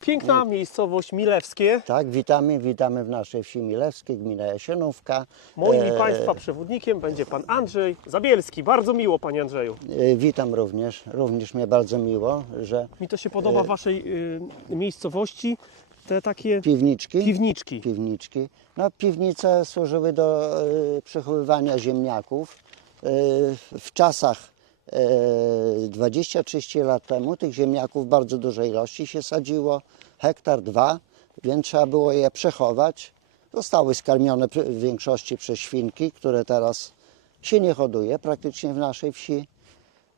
Piękna miejscowość Milewskie. Tak, witamy, witamy w naszej wsi Milewskiej, gmina Jasienówka. Moim i E, Państwa przewodnikiem będzie Pan Andrzej Zabielski. Bardzo miło Panie Andrzeju. e, Witam również, również mnie bardzo miło, że Mi to się podoba w Waszej y, miejscowości, te takie piwniczki, piwniczki. piwniczki. No, piwnice służyły do e, przechowywania ziemniaków. E, w czasach e, 20-30 lat temu tych ziemniaków bardzo dużej ilości się sadziło, hektar, dwa, więc trzeba było je przechować. Zostały skarmione w większości przez świnki, które teraz się nie hoduje praktycznie w naszej wsi.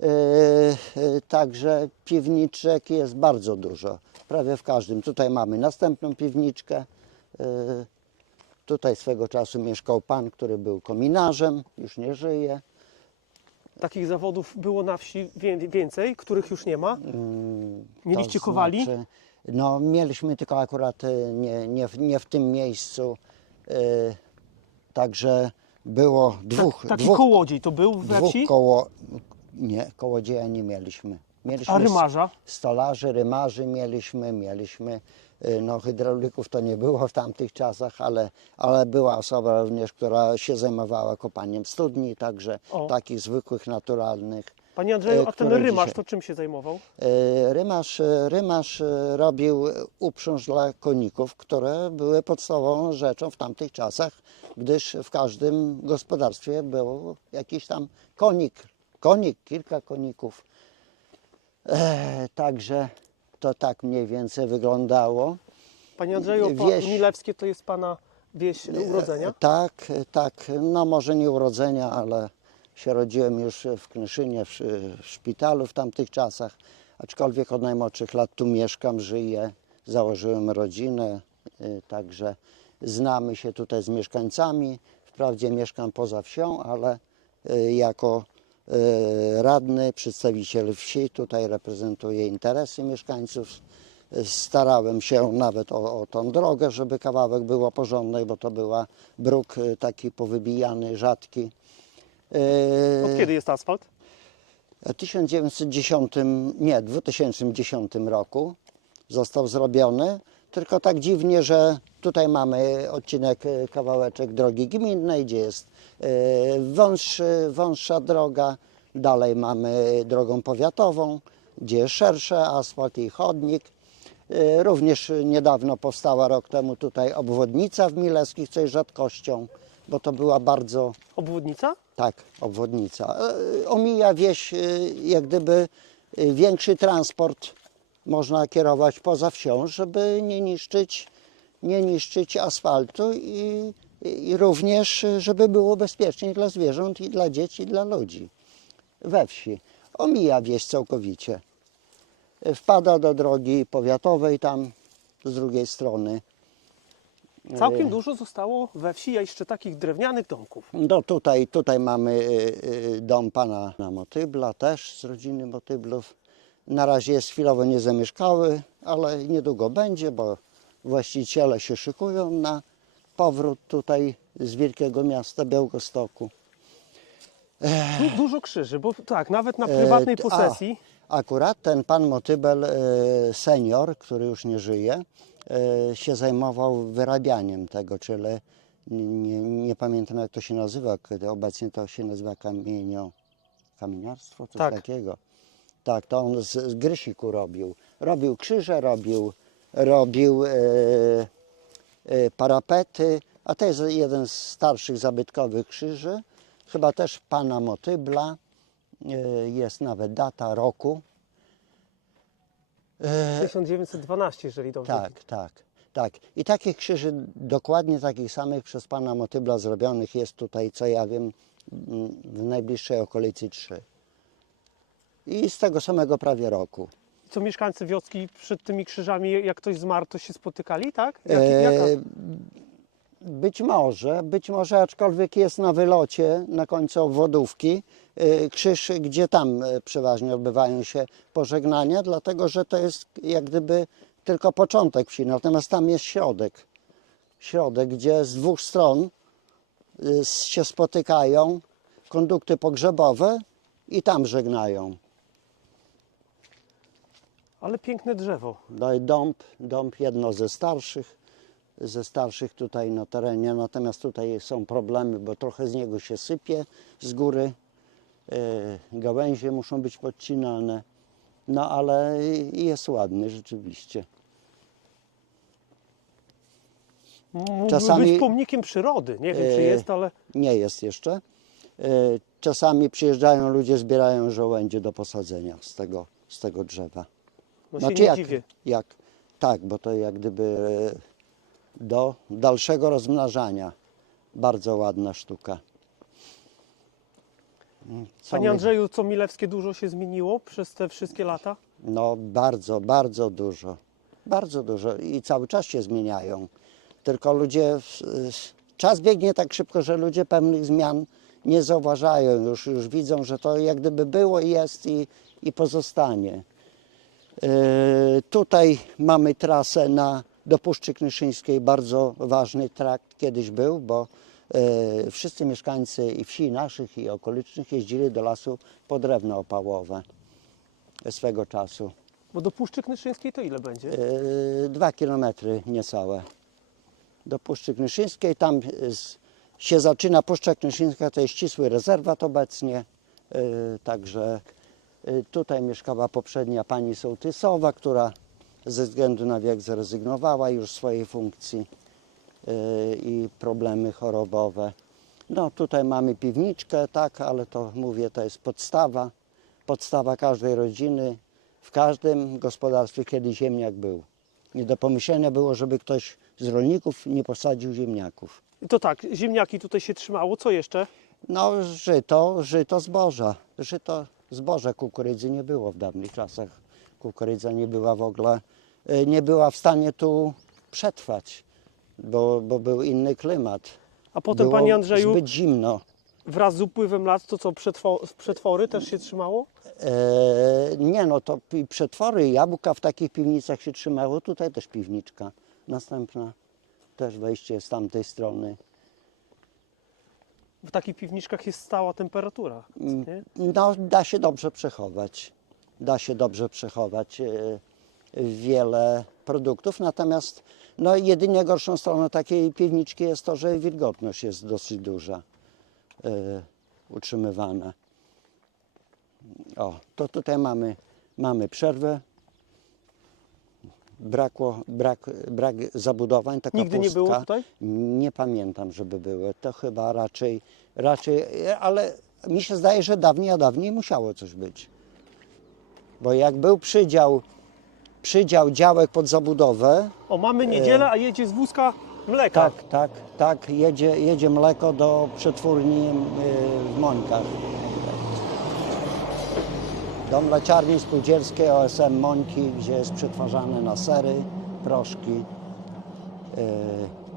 E, e, Także piwniczek jest bardzo dużo, prawie w każdym. Tutaj mamy następną piwniczkę. E, Tutaj swego czasu mieszkał pan, który był kominarzem, już nie żyje. Takich zawodów było na wsi wię- więcej, których już nie ma. Mieliście To kowali? znaczy, no, mieliśmy tylko akurat e, nie, nie, w, nie w tym miejscu. e, Także było dwóch, Taki dwóch, kołodziej to był we dwóch wsi? koło. Nie, kołodzieja nie mieliśmy. mieliśmy A rymarza? stolarzy, rymarzy mieliśmy, mieliśmy, y, no hydraulików to nie było w tamtych czasach, ale, ale była osoba również, która się zajmowała kopaniem studni, także O. takich zwykłych, naturalnych. Panie Andrzeju, e, a ten które rymarz dzisiaj- to czym się zajmował? Y, Rymarz, y, rymarz y, robił uprząż dla koników, które były podstawową rzeczą w tamtych czasach, gdyż w każdym gospodarstwie był jakiś tam konik, konik, kilka koników. E, Także to tak mniej więcej wyglądało. Panie Andrzeju, Wieś- Milewskie to jest Pana wieś urodzenia? Tak, tak, no może nie urodzenia, ale się rodziłem już w Knyszynie, w, sz- w szpitalu w tamtych czasach, aczkolwiek od najmłodszych lat tu mieszkam, żyję, założyłem rodzinę, y, także znamy się tutaj z mieszkańcami. Wprawdzie mieszkam poza wsią, ale y, jako radny, przedstawiciel wsi tutaj reprezentuję interesy mieszkańców. Starałem się nawet o, o tą drogę, żeby kawałek było porządny, bo to była bruk y, taki powybijany, rzadki. Y, Od kiedy jest asfalt? w 1910, nie, 2010 roku został zrobiony. Tylko tak dziwnie, że tutaj mamy odcinek, e, kawałeczek drogi gminnej, gdzie jest e, wąższy, wąższa droga. Dalej mamy drogą powiatową, gdzie jest szerszy asfalt i chodnik. E, Również niedawno powstała rok temu tutaj obwodnica w Mileskich, co jest rzadkością, bo to była bardzo Obwodnica? tak, obwodnica. E, Omija wieś, e, jak gdyby e, większy transport można kierować poza wsią, żeby nie niszczyć, nie niszczyć asfaltu i, i również, e, żeby było bezpiecznie dla zwierząt i dla dzieci, i dla ludzi we wsi. Omija wieś całkowicie. E, Wpada do drogi powiatowej tam z drugiej strony. Całkiem dużo zostało we wsi, jeszcze takich drewnianych domków. No tutaj, tutaj mamy y, y, dom pana na Motybla, też z rodziny Motyblów. Na razie jest chwilowo niezamieszkały, ale niedługo będzie, bo właściciele się szykują na powrót tutaj z wielkiego miasta Białegostoku. Du, dużo krzyży, bo tak, nawet na prywatnej E, posesji. A, akurat ten pan Motybel e, senior, który już nie żyje, e, się zajmował wyrabianiem tego, czyli nie, nie pamiętam jak to się nazywa, kiedy obecnie to się nazywa kamienio, kamieniarstwo, coś Tak. takiego. Tak, to on z, z grysiku robił. Robił krzyże, robił, robił e, e, parapety, a to jest jeden z starszych zabytkowych krzyży, chyba też pana Motybla. E, Jest nawet data roku. E, 1912, jeżeli dobrze. tak, tak, tak. I takich krzyży, dokładnie takich samych przez pana Motybla zrobionych jest tutaj, co ja wiem, w najbliższej okolicy trzy. I z tego samego prawie roku. Co mieszkańcy wioski przed tymi krzyżami, jak ktoś zmarł, to się spotykali, tak? Jak, jaka? E, Być może, być może, aczkolwiek jest na wylocie na końcu obwodówki e, krzyż, gdzie tam e, przeważnie odbywają się pożegnania, dlatego że to jest jak gdyby tylko początek wsi, natomiast tam jest środek. Środek, gdzie z dwóch stron e, się spotykają kondukty pogrzebowe i tam żegnają. Ale piękne drzewo. No i dąb, dąb jedno ze starszych, ze starszych tutaj na terenie, natomiast tutaj są problemy, bo trochę z niego się sypie z góry, e, gałęzie muszą być podcinane, no ale jest ładny rzeczywiście. Mógłby Czasami- być pomnikiem przyrody. Nie wiem, czy E, jest, ale Nie jest jeszcze. E, Czasami przyjeżdżają ludzie, zbierają żołędzie do posadzenia z tego, z tego drzewa. No się Znaczy nie jak, dziwię. jak, tak, bo to jak gdyby e, do dalszego rozmnażania. Bardzo ładna sztuka. Mm, co Panie my- Andrzeju, co Milewskie dużo się zmieniło przez te wszystkie lata? No bardzo, bardzo dużo. Bardzo dużo i cały czas się zmieniają. Tylko ludzie, w- czas biegnie tak szybko, że ludzie pewnych zmian nie zauważają. Już, już widzą, że to jak gdyby było i jest i, i pozostanie. Yy, Tutaj mamy trasę na, do Puszczy Knyszyńskiej, bardzo ważny trakt kiedyś był, bo yy, wszyscy mieszkańcy i wsi naszych i okolicznych jeździli do lasu po drewno opałowe swego czasu. Bo do Puszczy Knyszyńskiej to ile będzie? Yy, Dwa kilometry niecałe do Puszczy Knyszyńskiej. Tam z, się zaczyna Puszcza Knyszyńska, to jest ścisły rezerwat obecnie. Także tutaj mieszkała poprzednia pani sołtysowa, która ze względu na wiek zrezygnowała już z swojej funkcji yy, i problemy chorobowe. No tutaj mamy piwniczkę, tak, ale to mówię, to jest podstawa, podstawa każdej rodziny. W każdym gospodarstwie kiedyś ziemniak był. Nie do pomyślenia było, żeby ktoś z rolników nie posadził ziemniaków. To tak, ziemniaki tutaj się trzymało. Co jeszcze? No żyto, żyto zboża. Żyto zboża kukurydzy nie było w dawnych czasach. Kukurydza nie była w ogóle, y, nie była w stanie tu przetrwać, bo, bo był inny klimat. A potem, było Panie Andrzeju, zbyt zimno. wraz z upływem lat, to co, przetwo przetwory też się trzymało? E, nie no, to przetwory, jabłka w takich piwnicach się trzymało. Tutaj też piwniczka. Następna też wejście z tamtej strony. W takich piwniczkach jest stała temperatura. Mm. Nie? No, da się dobrze przechować. Da się dobrze przechować e, wiele produktów. Natomiast no, jedynie gorszą stroną takiej piwniczki jest to, że wilgotność jest dosyć duża e, utrzymywana. O, to tutaj mamy, mamy przerwę. Brakło, brak, brak zabudowań. Taka Nigdy nie było pustka. tutaj? Nie pamiętam, żeby były. To chyba raczej, raczej, ale mi się zdaje, że dawniej, a dawniej musiało coś być. Bo jak był przydział, przydział działek pod zabudowę, O, mamy niedzielę, a jedzie z wózka mleka. tak, tak, tak, jedzie, jedzie mleko do przetwórni y, w Mońkach. Do mleczarni spółdzielskiej OSM Mońki, gdzie jest przetwarzane na sery, proszki.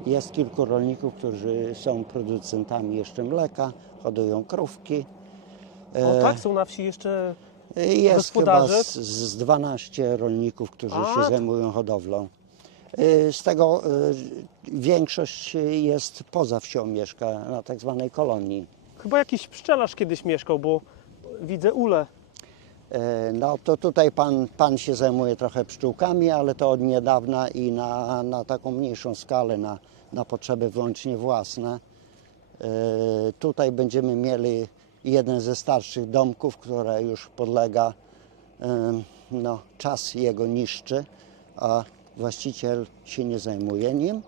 Y, Jest kilku rolników, którzy są producentami jeszcze mleka, hodują krówki. O, tak, są na wsi jeszcze... Y, Jest Gospodarze? chyba z, z 12 rolników, którzy A, się zajmują hodowlą. Z tego większość jest poza wsią, mieszka na tak zwanej kolonii. Chyba jakiś pszczelarz kiedyś mieszkał, bo widzę ule. E, No to tutaj pan, pan się zajmuje trochę pszczółkami, ale to od niedawna i na, na taką mniejszą skalę, na, na potrzeby wyłącznie własne. E, Tutaj będziemy mieli jeden ze starszych domków, które już podlega, em, no, czas jego niszczy, a właściciel się nie zajmuje nim.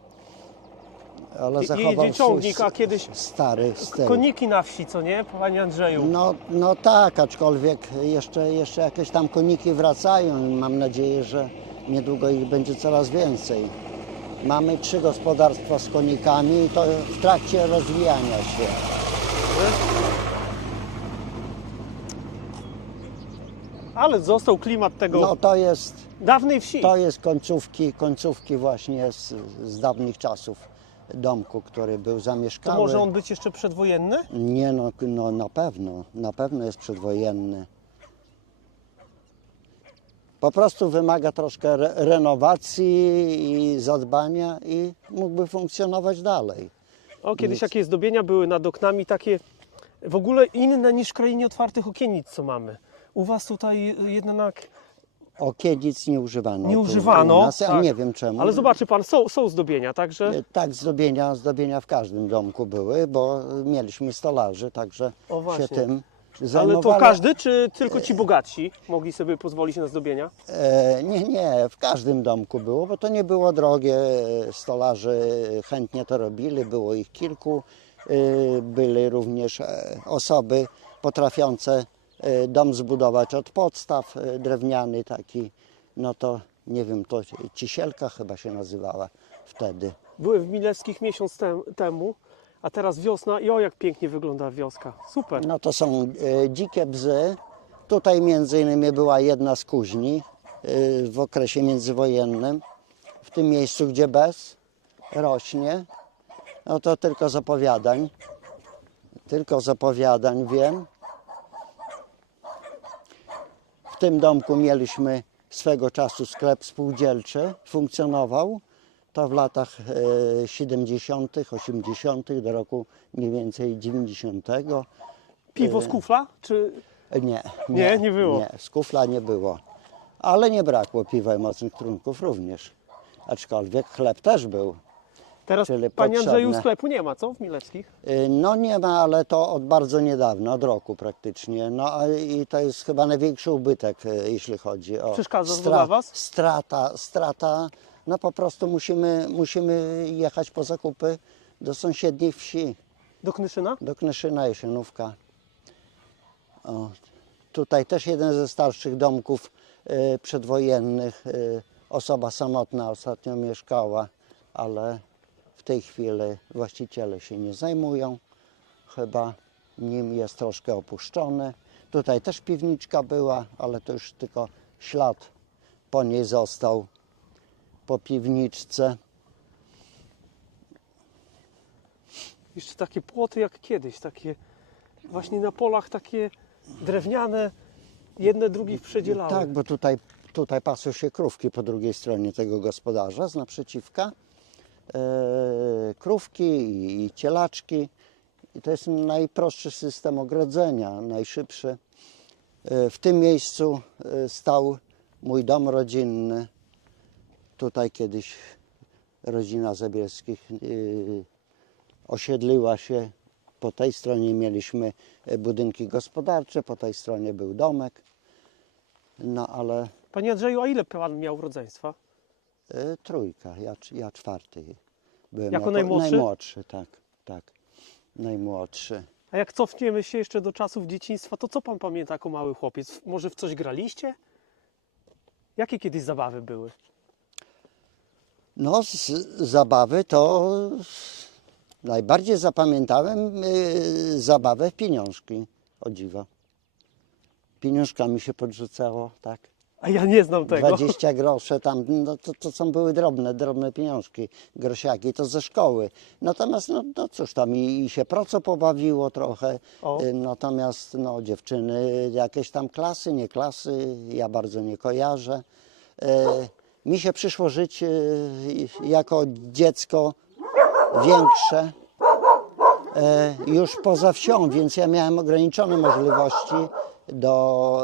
Ale zachował jedzie ciągnik, a kiedyś stary styl. Koniki na wsi, co nie, Panie Andrzeju? No, no tak, aczkolwiek jeszcze, jeszcze jakieś tam koniki wracają i mam nadzieję, że niedługo ich będzie coraz więcej. Mamy trzy gospodarstwa z konikami i to w trakcie rozwijania się. Ale został klimat tego No to jest, dawnej wsi. to jest końcówki, końcówki właśnie z, z dawnych czasów domku, który był To zamieszkały. może on być jeszcze przedwojenny? Nie no, no na pewno, na pewno jest przedwojenny. Po prostu wymaga troszkę re renowacji i zadbania i mógłby funkcjonować dalej. O, kiedyś Nic. jakie zdobienia były nad oknami, takie w ogóle inne niż w krainie otwartych okiennic, co mamy. U Was tutaj jednak Okienic nie używano. Nie tu używano, u nas, a tak. Nie wiem czemu. Ale zobaczy pan, są, są zdobienia, także E, Tak, zdobienia, zdobienia w każdym domku były, bo mieliśmy stolarzy, także O, się tym Ale zajmowali. to każdy, czy tylko ci bogatsi mogli sobie pozwolić na zdobienia? E, Nie, nie, w każdym domku było, bo to nie było drogie. Stolarze chętnie to robili, było ich kilku. E, Byli również e, osoby potrafiące e, dom zbudować od podstaw, e, drewniany taki, no to nie wiem, to Cisielka chyba się nazywała wtedy. Były w Milewskich miesiąc tem, temu, a teraz wiosna i o jak pięknie wygląda wioska. Super. No to są e, dzikie bzy. Tutaj między innymi była jedna z kuźni e, w okresie międzywojennym. W tym miejscu, gdzie bez rośnie. No to tylko z opowiadań. Tylko z opowiadań wiem. W tym domku mieliśmy swego czasu sklep spółdzielczy. Funkcjonował. To w latach e, 70., 80. do roku mniej więcej 90. Piwo z kufla? Czy Nie, Nie, nie było. Nie, z kufla nie było. Ale nie brakło piwa i mocnych trunków również. Aczkolwiek chleb też był. Teraz, Czyli panie Andrzeju, sklepu nie ma, co w Milewskich? Y, No nie ma, ale to od bardzo niedawna, od roku praktycznie. No i to jest chyba największy ubytek, y, jeśli chodzi o Przeszkadza dla was? strata, strata. No po prostu musimy, musimy jechać po zakupy do sąsiedniej wsi. Do Knyszyna? do Knyszyna Jesienówka. O, tutaj też jeden ze starszych domków e, przedwojennych. e, osoba samotna ostatnio mieszkała, ale tej chwili właściciele się nie zajmują. Chyba nim jest troszkę opuszczony. Tutaj też piwniczka była, ale to już tylko ślad po niej został, po piwniczce. Jeszcze takie płoty jak kiedyś, takie właśnie na polach takie drewniane, jedne drugich przedzielały. Tak, bo tutaj, tutaj pasą się krówki po drugiej stronie tego gospodarza z naprzeciwka. E, krówki i, cielaczki. I to jest najprostszy system ogrodzenia, najszybszy. E, w tym miejscu e, stał mój dom rodzinny. Tutaj kiedyś rodzina Zabielskich osiedliła się. Po tej stronie mieliśmy budynki gospodarcze, po tej stronie był domek. No ale Panie Andrzeju, a ile pan miał rodzeństwa? E, trójka, ja, ja czwarty byłem. Jako najmłodszy? Najmłodszy, tak, tak. Najmłodszy. A jak cofniemy się jeszcze do czasów dzieciństwa, to co pan pamięta jako mały chłopiec? Może w coś graliście? Jakie kiedyś zabawy były? No, z zabawy to najbardziej zapamiętałem y, zabawę w pieniążki, o dziwo. Pieniążkami się podrzucało, tak. A ja nie znam tego. 20 grosze tam, no to, to są były drobne, drobne pieniążki, grosiaki, to ze szkoły. Natomiast, no, no cóż tam, i, i się proco pobawiło trochę. O. Y, Natomiast, no dziewczyny, jakieś tam klasy, nie klasy, ja bardzo nie kojarzę. E, mi się przyszło żyć e, jako dziecko większe, e, już poza wsią, więc ja miałem ograniczone możliwości do,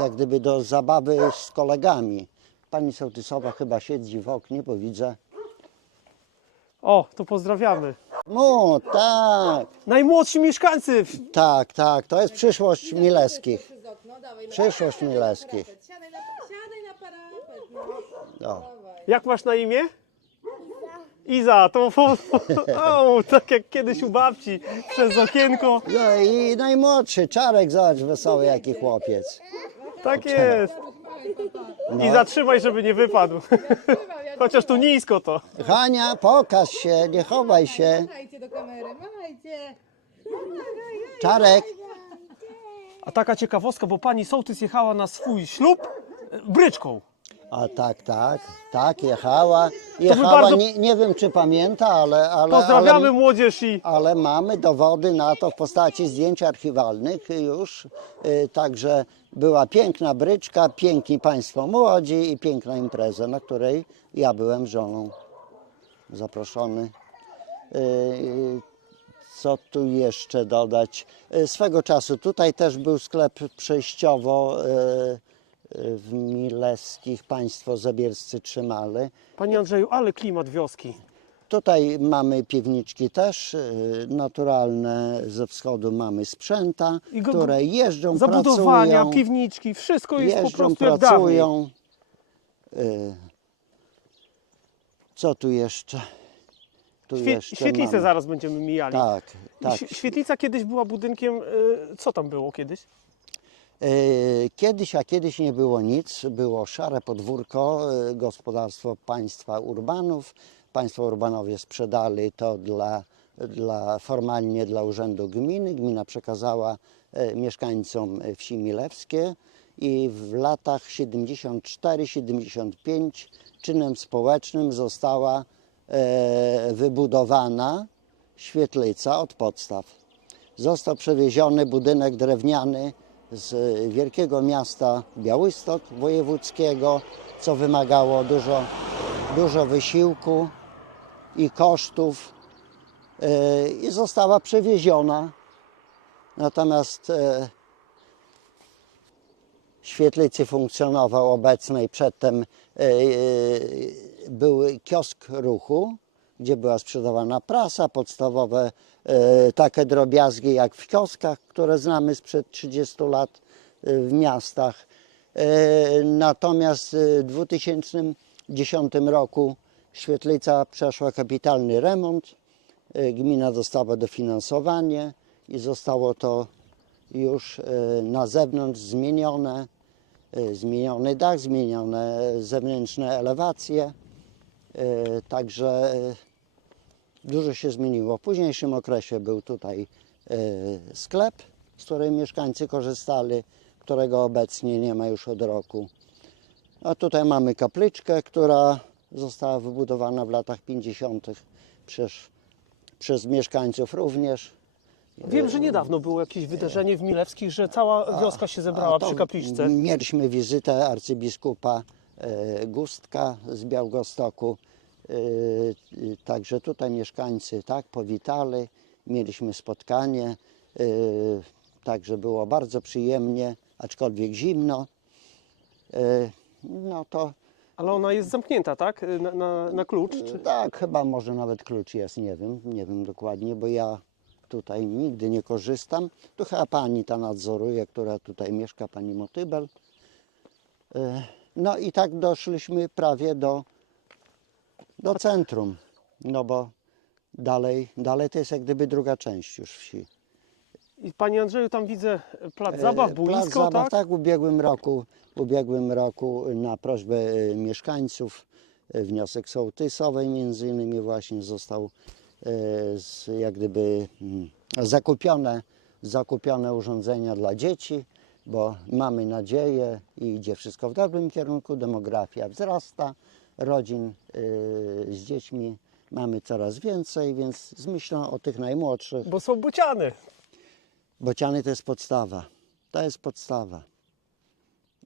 jak gdyby do zabawy z kolegami. Pani Sołtysowa chyba siedzi w oknie, bo widzę. O, to pozdrawiamy. No tak, Najmłodsi mieszkańcy! tak, tak, to jest przyszłość Mileskich. Przez okno, dawaj. na Przyszłość Mileskich. Siadaj na, siadaj na parapet, no. No. Jak masz na imię? Iza, to po, o, tak jak kiedyś u babci przez okienko. No i najmłodszy, Czarek, zobacz, wesoły jaki chłopiec. Tak jest. No. I zatrzymaj, żeby nie wypadł. Chociaż tu nisko to. Hania, pokaż się, nie chowaj się. Machajcie do kamery, machajcie. Czarek, A taka ciekawostka, bo pani sołtys jechała na swój ślub e, bryczką. A tak, tak, tak, jechała. Jechała, bardzo- nie, nie wiem czy pamięta, ale, ale, Pozdrawiamy ale, młodzież i ale mamy dowody na to w postaci zdjęć archiwalnych już. Y, Także była piękna bryczka, piękni Państwo młodzi i piękna impreza, na której ja byłem żoną zaproszony. Y, Co tu jeszcze dodać? Y, Swego czasu tutaj też był sklep przejściowo y, w Mileskich państwo zabierscy trzymali. Panie Andrzeju, ale klimat wioski. Tutaj mamy piwniczki też y, naturalne, ze wschodu mamy sprzęta, I go- które jeżdżą, Zabudowania, pracują, piwniczki, wszystko jest po jeżdżą, prostu jak dawniej. pracują. Y, Co tu jeszcze? Tu Świe- jeszcze świetlicę mamy. zaraz będziemy mijali. Tak, tak. Świetlica kiedyś była budynkiem, y, co tam było kiedyś? Y, Kiedyś, a kiedyś nie było nic. Było szare podwórko, y, gospodarstwo państwa urbanów. Państwo urbanowie sprzedali to dla, dla, formalnie dla Urzędu Gminy. Gmina przekazała y, mieszkańcom wsi Milewskie i w latach 74-75 czynem społecznym została e, wybudowana świetlica od podstaw. Został przewieziony budynek drewniany z wielkiego miasta Białystok wojewódzkiego, co wymagało dużo, dużo wysiłku i kosztów e, i została przewieziona. Natomiast e, świetlicy funkcjonował obecnej przedtem e, był kiosk ruchu, gdzie była sprzedawana prasa, podstawowe takie drobiazgi jak w kioskach, które znamy sprzed 30 lat e, w miastach. E, Natomiast w 2010 roku świetlica przeszła kapitalny remont. E, Gmina dostała dofinansowanie i zostało to już e, na zewnątrz zmienione. E, Zmieniony dach, zmienione zewnętrzne elewacje. E, Także e, dużo się zmieniło. W późniejszym okresie był tutaj e, sklep, z którego mieszkańcy korzystali, którego obecnie nie ma już od roku. A tutaj mamy kapliczkę, która została wybudowana w latach 50. przez, przez mieszkańców również. Wiem, że niedawno było jakieś wydarzenie w Milewskich, że cała wioska się zebrała przy kapliczce. Mieliśmy wizytę arcybiskupa e, Gustka z Białegostoku. E, Także tutaj mieszkańcy tak powitali, mieliśmy spotkanie. e, Także było bardzo przyjemnie, aczkolwiek zimno. E, No to Ale ona jest zamknięta, tak? Na, na, na klucz? Czy... tak, chyba może nawet klucz jest, nie wiem, nie wiem dokładnie, bo ja tutaj nigdy nie korzystam. Tu chyba pani ta nadzoruje, która tutaj mieszka, pani Motybel. No i tak doszliśmy prawie do, do centrum, no bo dalej, dalej to jest jak gdyby druga część już wsi. I Panie Andrzeju, tam widzę plac zabaw, E, boisko, Plac zabaw, tak? tak, w ubiegłym roku, w ubiegłym roku na prośbę e, mieszkańców e, wniosek sołtysowej między innymi właśnie został z, jak gdyby mm, zakupione, zakupione urządzenia dla dzieci, bo mamy nadzieję i idzie wszystko w dobrym kierunku, demografia wzrasta, rodzin e, z dziećmi mamy coraz więcej, więc z myślą o tych najmłodszych Bo są bociany. Bociany to jest podstawa. To jest podstawa.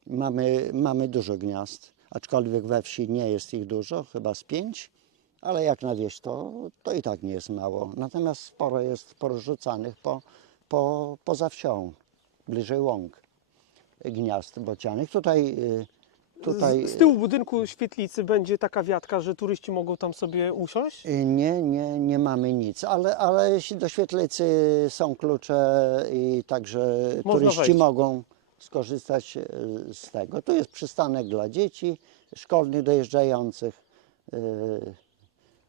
Mamy, mamy dużo gniazd, aczkolwiek we wsi nie jest ich dużo, chyba z pięć, ale jak na wieś to, to i tak nie jest mało. Natomiast sporo jest porozrzucanych po, po, poza wsią, bliżej łąk gniazd bocianych. Tutaj, y, tutaj Z, z tyłu budynku świetlicy będzie taka wiatka, że turyści mogą tam sobie usiąść? Y, Nie, nie, nie mamy nic, ale, ale do świetlicy są klucze i także Można turyści wejść. mogą skorzystać y, z tego. Tu jest przystanek dla dzieci szkolnych dojeżdżających y,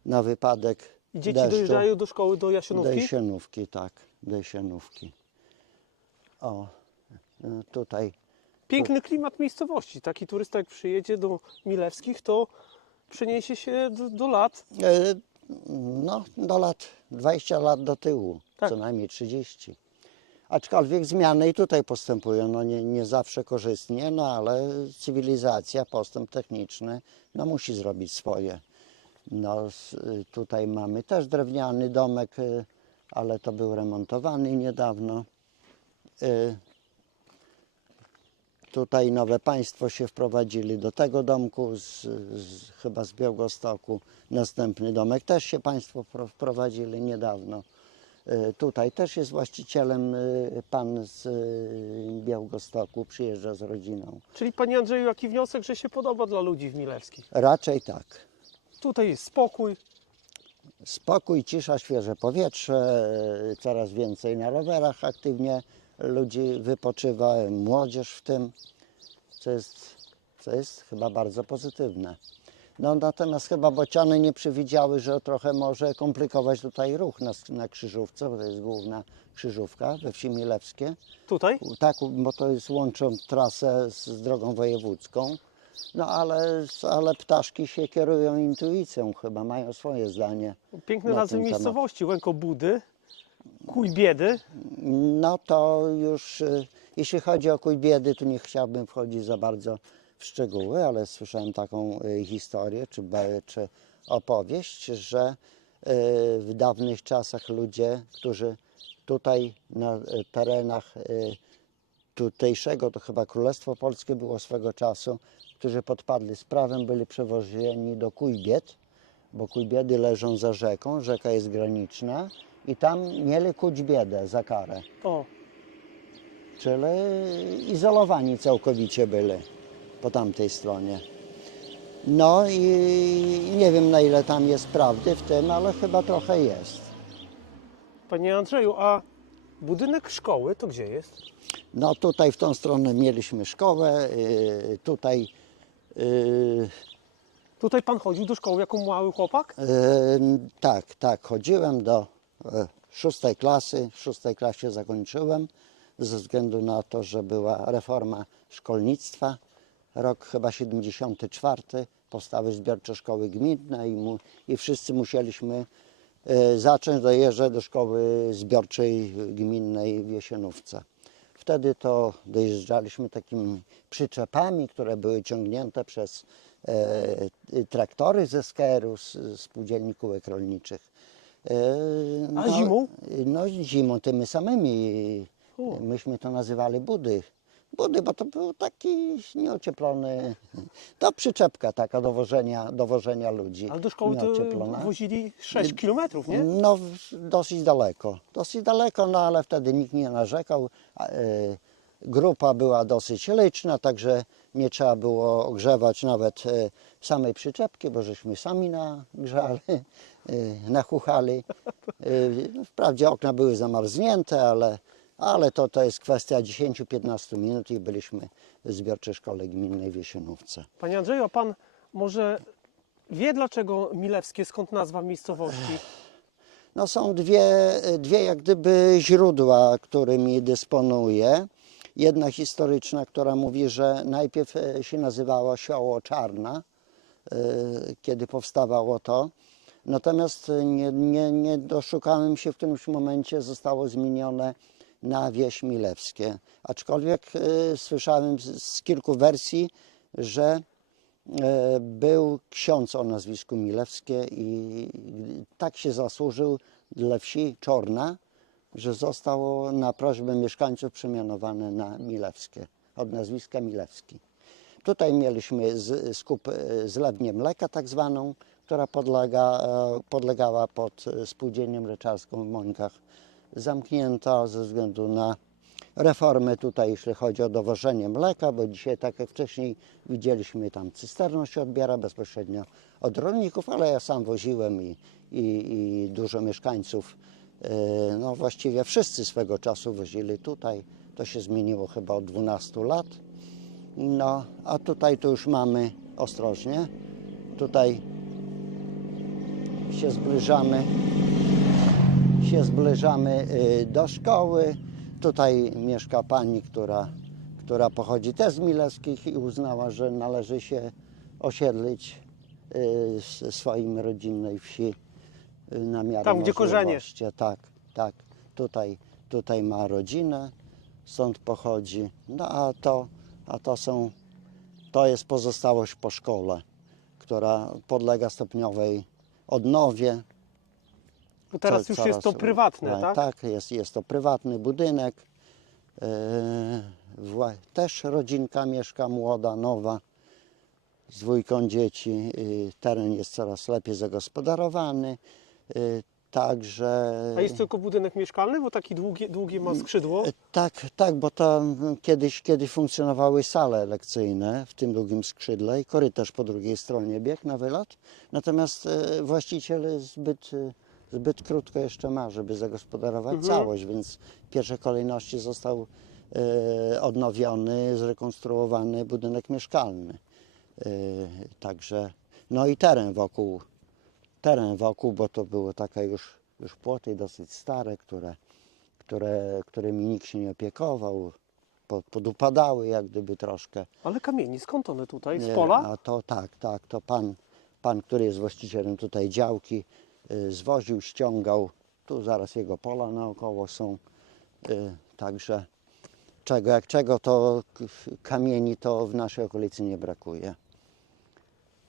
na wypadek I dzieci deszczu. dojeżdżają do szkoły do Do Jasionówki? Tak, do Jesienówki. O, tutaj Piękny klimat miejscowości. Taki turysta jak przyjedzie do Milewskich, to przeniesie się do, do lat. E, No, do lat 20 lat do tyłu, Tak. co najmniej 30. Aczkolwiek zmiany i tutaj postępują, no nie, nie zawsze korzystnie, no ale cywilizacja, postęp techniczny, no musi zrobić swoje. No, s- tutaj mamy też drewniany domek, y, ale to był remontowany niedawno. Y, Tutaj nowe państwo się wprowadzili do tego domku, z, z, chyba z Białegostoku. Następny domek też się państwo wpro- wprowadzili niedawno. E, Tutaj też jest właścicielem e, pan z e, Białegostoku, przyjeżdża z rodziną. Czyli Panie Andrzeju, jaki wniosek, że się podoba dla ludzi w Milewskich? Raczej tak. Tutaj jest spokój, Spokój, cisza, świeże powietrze, coraz więcej na rowerach aktywnie ludzi wypoczywa, młodzież w tym, co jest, co jest chyba bardzo pozytywne. No, natomiast chyba bociany nie przewidziały, że trochę może komplikować tutaj ruch na, na krzyżówce, bo to jest główna krzyżówka we wsi Milewskie. tutaj. Tak, bo to jest łączą trasę z, drogą wojewódzką. No ale, ale ptaszki się kierują intuicją chyba, mają swoje zdanie. Piękne na nazwy miejscowości, Łękobudy, Kuj Biedy. No to już, y, jeśli chodzi o kuj biedy, to nie chciałbym wchodzić za bardzo w szczegóły, ale słyszałem taką y, historię czy, czy opowieść, że y, w dawnych czasach ludzie, którzy tutaj na terenach tutejszego, to chyba Królestwo Polskie było swego czasu, którzy podpadli z prawem, byli przewożeni do Kujbied, bo Kujbiedy leżą za rzeką, rzeka jest graniczna i tam mieli kuć biedę za karę, O, czyli izolowani całkowicie byli po tamtej stronie. No i nie wiem na ile tam jest prawdy w tym, ale chyba trochę jest. Panie Andrzeju, a budynek szkoły to gdzie jest? No tutaj w tą stronę mieliśmy szkołę, yy, tutaj yy, Tutaj Pan chodził do szkoły jako mały chłopak? Yy, tak, tak, chodziłem do szóstej klasy. W szóstej klasie zakończyłem ze względu na to, że była reforma szkolnictwa. Rok chyba 74 powstały zbiorcze szkoły gminne i, mu, i wszyscy musieliśmy e, zacząć dojeżdżać do szkoły zbiorczej gminnej w Jesienówce. Wtedy to dojeżdżaliśmy takimi przyczepami, które były ciągnięte przez e, traktory ze skeru, z spółdzielni kółek rolniczych. E, A zimą? No zimą tymi samymi. U. Myśmy to nazywali budy. Budy, bo to był taki nieocieplony, to przyczepka taka do wożenia, do wożenia ludzi. Ale do szkoły to wozili 6 kilometrów, nie? No, dosyć daleko. Dosyć daleko, no ale wtedy nikt nie narzekał. E, Grupa była dosyć liczna, także nie trzeba było ogrzewać nawet e, samej przyczepki, bo żeśmy sami nagrzali, nachuchali. E, Wprawdzie okna były zamarznięte, ale, ale to, to jest kwestia 10-15 minut i byliśmy w zbiorczej szkole gminnej w Jesienówce. Panie Andrzeju, a Pan może wie dlaczego Milewskie, skąd nazwa miejscowości? No są dwie, dwie jak gdyby źródła, którymi dysponuję. Jedna historyczna, która mówi, że najpierw e, się nazywało Sioło Czarna, e, kiedy powstawało to. Natomiast nie, nie, nie doszukałem się w którymś momencie, zostało zmienione na Wieś Milewskie. Aczkolwiek e, słyszałem z, z kilku wersji, że E, był ksiądz o nazwisku Milewskie i tak się zasłużył dla wsi Czorna, że zostało na prośbę mieszkańców przemianowane na Milewskie, od nazwiska Milewski. Tutaj mieliśmy z, skup e, mleka tak zwaną, która podlega, e, podlegała pod e, spółdzielnią mleczarską w Mońkach. Zamknięta ze względu na reformy tutaj, jeśli chodzi o dowożenie mleka, bo dzisiaj, tak jak wcześniej widzieliśmy, tam cysterną się odbiera bezpośrednio od rolników, ale ja sam woziłem i, i, i dużo mieszkańców, e, no właściwie wszyscy swego czasu wozili tutaj. To się zmieniło chyba od 12 lat. No, a tutaj to już mamy ostrożnie. Tutaj się zbliżamy się zbliżamy y, do szkoły. Tutaj mieszka pani, która, która pochodzi też z Milewskich i uznała, że należy się osiedlić y, w swoim rodzinnej wsi y, na miarę Tam, gdzie korzenie. Tak, tak. Tutaj, tutaj ma rodzinę, stąd pochodzi. No a to, a to są, to jest pozostałość po szkole, która podlega stopniowej odnowie. Bo teraz Co- już jest to prywatne, tak? tak? Jest, jest to prywatny budynek. Wła- też rodzinka mieszka młoda, nowa, z dwójką dzieci. E, teren jest coraz lepiej zagospodarowany. E, Także A jest tylko budynek mieszkalny, bo taki długie, długie ma skrzydło. E, Tak, tak, bo tam kiedyś, kiedyś funkcjonowały sale lekcyjne w tym drugim skrzydle i korytarz po drugiej stronie biegł na wylot. Natomiast e, właściciel zbyt, e, zbyt krótko jeszcze ma, żeby zagospodarować Mhm. całość, więc w pierwszej kolejności został odnowiony, zrekonstruowany budynek mieszkalny. Także, no i teren wokół, teren wokół, bo to było takie już, już płoty dosyć stare, które które, którymi nikt się nie opiekował, po- podupadały jak gdyby troszkę. Ale kamieni, skąd one tutaj? Z pola? A to tak, tak, to pan, pan który jest właścicielem tutaj działki, y, zwoził, ściągał. Tu zaraz jego pola naokoło są. Y, także czego jak czego, to kamieni to w naszej okolicy nie brakuje.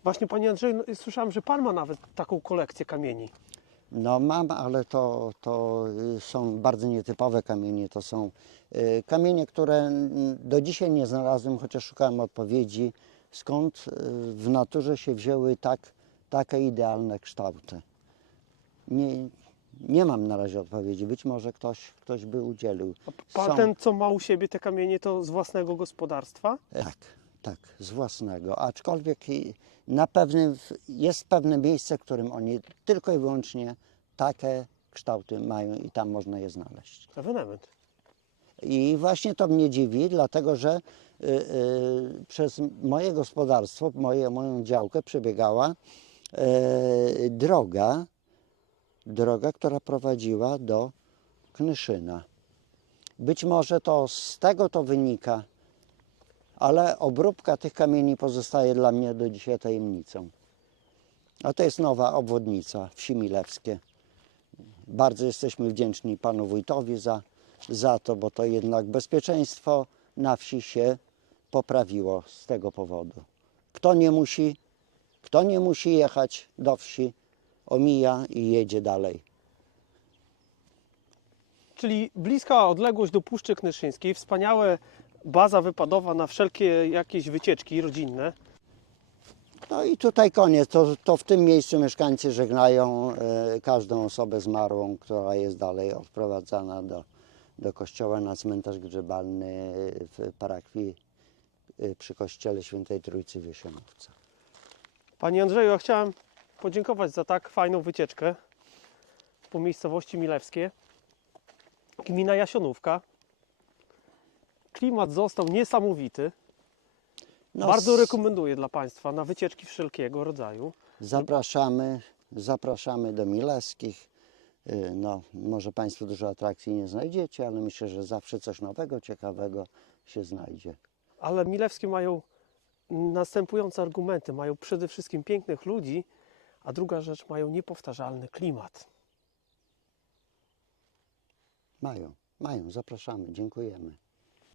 Właśnie Panie Andrzeju, no, słyszałem, że Pan ma nawet taką kolekcję kamieni. No mam, ale to, to y, są bardzo nietypowe kamienie. To są y, kamienie, które mm, do dzisiaj nie znalazłem, chociaż szukałem odpowiedzi, skąd y, w naturze się wzięły tak, takie idealne kształty. Nie, nie mam na razie odpowiedzi. Być może ktoś, ktoś by udzielił. Są- ten, co ma u siebie te kamienie, to z własnego gospodarstwa? Tak, tak, z własnego. Aczkolwiek na pewnym, jest pewne miejsce, w którym oni tylko i wyłącznie takie kształty mają i tam można je znaleźć. Ewenement. I właśnie to mnie dziwi, dlatego że y, y, przez moje gospodarstwo, moje, moją działkę przebiegała y, droga, droga, która prowadziła do Knyszyna. Być może to z tego to wynika, ale obróbka tych kamieni pozostaje dla mnie do dzisiaj tajemnicą. A to jest nowa obwodnica wsi Milewskie. Bardzo jesteśmy wdzięczni panu wójtowi za, za to, bo to jednak bezpieczeństwo na wsi się poprawiło z tego powodu. Kto nie musi, kto nie musi jechać do wsi, omija i jedzie dalej. Czyli bliska odległość do Puszczy Knyszyńskiej, wspaniałe baza wypadowa na wszelkie jakieś wycieczki rodzinne. No i tutaj koniec. To, to w tym miejscu mieszkańcy żegnają e, każdą osobę zmarłą, która jest dalej odprowadzana do, do kościoła na cmentarz grzebalny w parakwii e, przy kościele Świętej Trójcy w Jesionowca. Panie Andrzeju, ja chciałem podziękować za tak fajną wycieczkę po miejscowości Milewskie. Gmina Jasionówka. Klimat został niesamowity. No, Bardzo rekomenduję dla Państwa na wycieczki wszelkiego rodzaju. Zapraszamy, zapraszamy do Milewskich. Y, No, może Państwo dużo atrakcji nie znajdziecie, ale myślę, że zawsze coś nowego, ciekawego się znajdzie. Ale Milewskie mają następujące argumenty. Mają przede wszystkim pięknych ludzi, a druga rzecz mają niepowtarzalny klimat. Mają, mają, zapraszamy, dziękujemy.